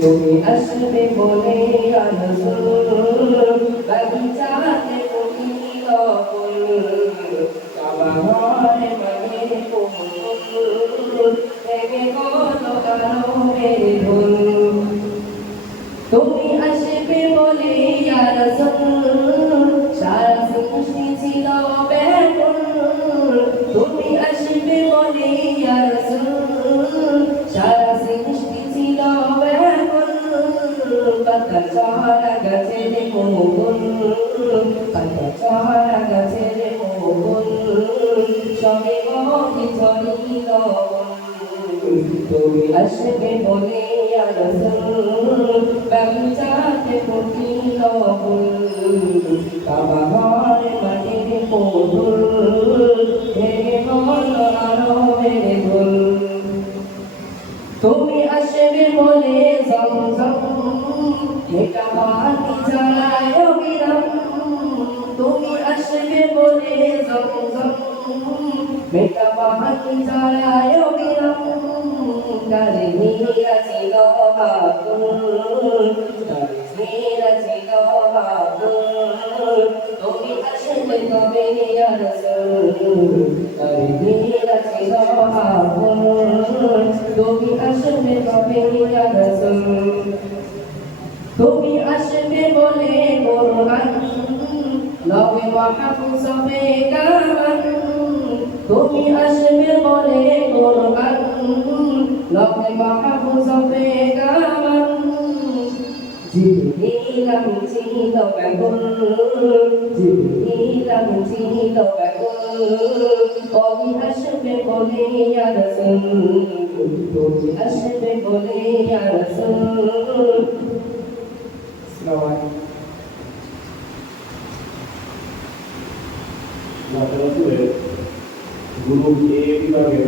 তুমি আসবে বলে বাগিচাতে ফুটিল ফুল কাবা ঘরে মানে ফুল ভেঙে গেল আরবের ঢোল তুমি আসবে বলে ইয়া রাসূল সারা সৃষ্টি ছিল ব্যাকুল তুমি আসবে বলে ইয়া রাসূল সারা সৃষ্টি ছিল ব্যাকুল পাতা ঝরা গাছের মুকুল পাতা ঝরা গাছের মুকুল সবে গতি ঝরিল তুমি আসবে বলে ইয়া রাসূল বাগিচাতে ফুটিল ফুল কাবা ঘরে মাটির পুতুল ভেঙে গেল আরবের ঢোল তুমি আসবে বলে জমজম এটা পানি জ্বালায় অবিরাম তুমি আসবে বলে জমজম এটা পানি জ্বালায় অবিরাম গালে নীলা ছিল বাতুল গালে নীলা ছিল বাতুল তুমি আসবে তবে ইয়া রাসূল গালে নীলা ছিল বাতুল তুমি আসবে তবে ইয়া রাসূল তুমি আসবে বলে কোরআন লবে মাহফুজ হবে গান তুমি আসবে বলে কোরআন লবে মাহফুজ হবে গান জিবরিল ছিল ব্যাকুল জিবরিল ছিল ব্যাকুল কবি আসবে বলে ইয়া রাসূল তুমি আসবে বলে ইয়া রাসূল গুরু এ বিভাগের